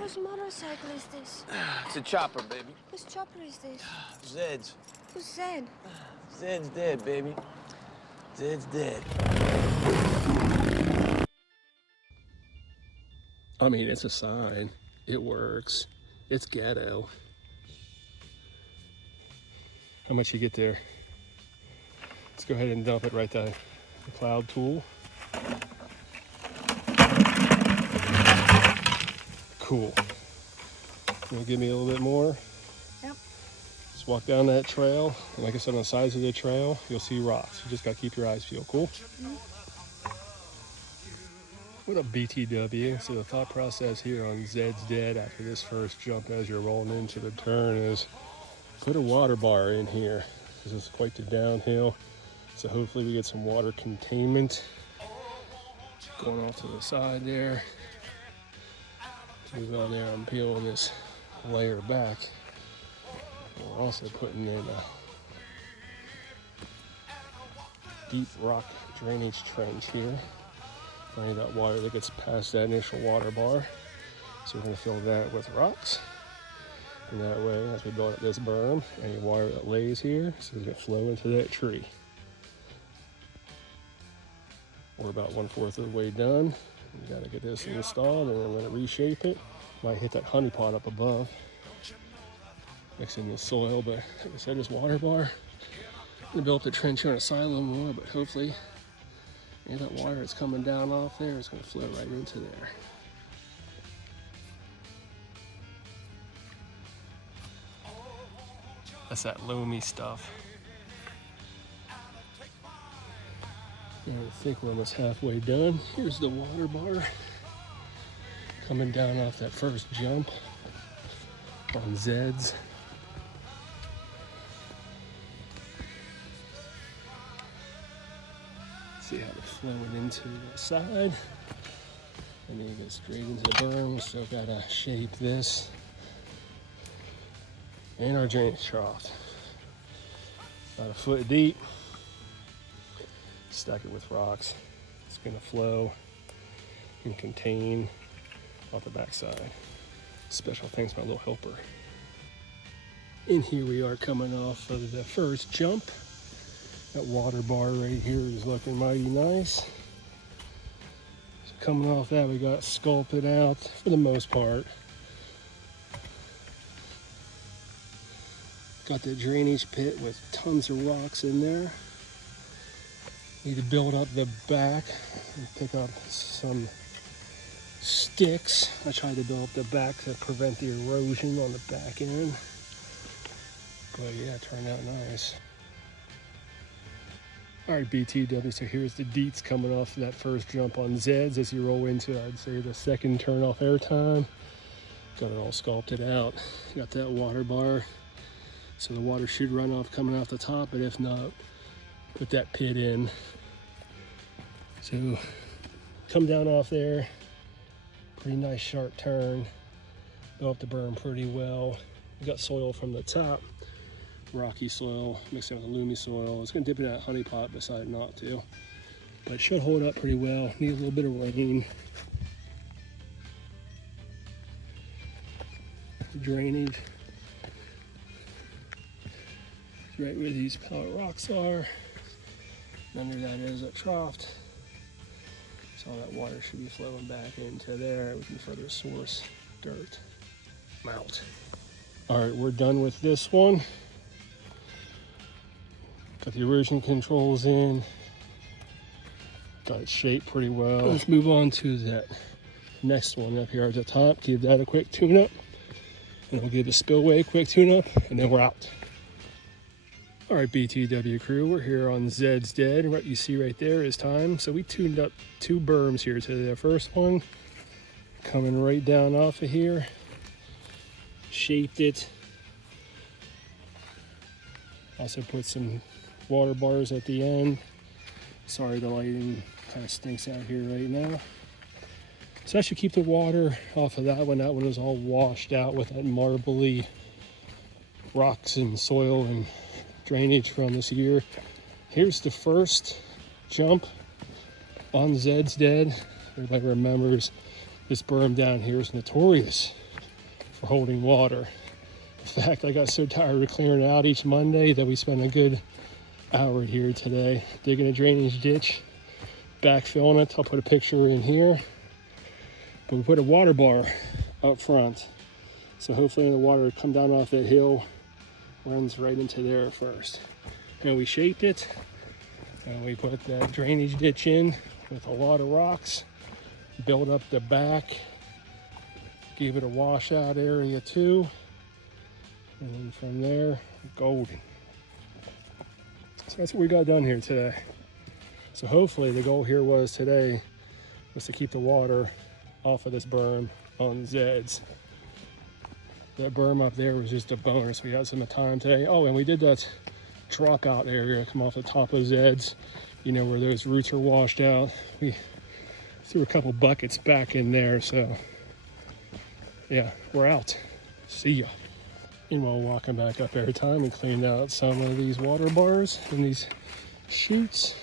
Whose motorcycle is this? It's a chopper, baby. Whose chopper is this? Zeds. Who's Zed? Zed's dead, baby. Zed's dead. I mean, it's a sign. It works. It's ghetto. How much you get there? Let's go ahead and dump it right there. The cloud tool. Cool. You'll give me a little bit more? Yep. Just walk down that trail. And like I said, on the sides of the trail, you'll see rocks. You just gotta keep your eyes peeled. Cool? Mm-hmm. What a BTW. So the thought process here on Zed's Dead after this first jump as you're rolling into the turn is put a water bar in here. This is quite the downhill. So hopefully we get some water containment. Going off to the side there. Move on there, I'm peeling this layer back. We're also putting in a deep rock drainage trench here. Finding that water that gets past that initial water bar. So we're going to fill that with rocks. And that way, as we build up this berm, any water that lays here is going to flow into that tree. We're about 1/4 of the way done. We got to get this installed and then let it reshape it. Might hit that honey pot up above. Mixing the soil, but like I said, this water bar. I'm going to build up the trench on a side a little more, but hopefully any of that water that's coming down off there is going to flow right into there. That's that loamy stuff. And I think we're almost halfway done. Here's the water bar coming down off that first jump on Zeds. See how it's flowing into the side. And then you go straight into the berm. Still gotta shape this. And our drainage trough. About 1 foot deep. Stack it with rocks. It's gonna flow and contain off the backside. Special thanks to my little helper. And here we are coming off of the first jump. That water bar right here is looking mighty nice. So coming off that, we got sculpted out for the most part. Got the drainage pit with tons of rocks in there. Need to build up the back and pick up some sticks. I tried to build up the back to prevent the erosion on the back end. But yeah, it turned out nice. All right, BTW, so here's the deets coming off of that first jump on Zeds as you roll into, I'd say, the second turn off airtime. Got it all sculpted out. Got that water bar. So the water should run off coming off the top, but if not, put that pit in. So come down off there, pretty nice sharp turn. Go up the berm pretty well. We got soil from the top, rocky soil, mixed in with the loomy soil. It's gonna dip in that honey pot, decided not to. But it should hold up pretty well. Need a little bit of rain. Drainage. Right where these pellet rocks are. Under that is a trough. So all that water should be flowing back into there. We can further source dirt out. All right, we're done with this one. Got the erosion controls in. Got it shaped pretty well. Let's move on to that next one up here at the top. Give that a quick tune-up. And we'll give the spillway a quick tune-up, and then we're out. All right, BTW crew, we're here on Zed's Dead. What you see right there is time. So we tuned up 2 berms here today. The first one coming right down off of here. Shaped it. Also put some water bars at the end. Sorry, the lighting kind of stinks out here right now. So that should keep the water off of that one. That one was all washed out with that marbly rocks and soil and drainage from this year. Here's the first jump on Zed's Dead. Everybody remembers this berm down here is notorious for holding water. In fact, I got so tired of clearing it out each Monday that we spent a good hour here today digging a drainage ditch, backfilling it. I'll put a picture in here. But we put a water bar up front. So hopefully the water will come down off that hill, runs right into there first. And we shaped it, and we put that drainage ditch in with a lot of rocks, built up the back, gave it a washout area too, and then from there, golden. So that's what we got done here today. So hopefully the goal here was today was to keep the water off of this berm on Zeds. That berm up there was just a bonus. We had some time today. Oh, and we did that dropout area come off the top of Zeds, you know, where those roots are washed out. We threw a couple buckets back in there, so yeah, we're out. See ya. Meanwhile, walking back up every time, we cleaned out some of these water bars and these chutes.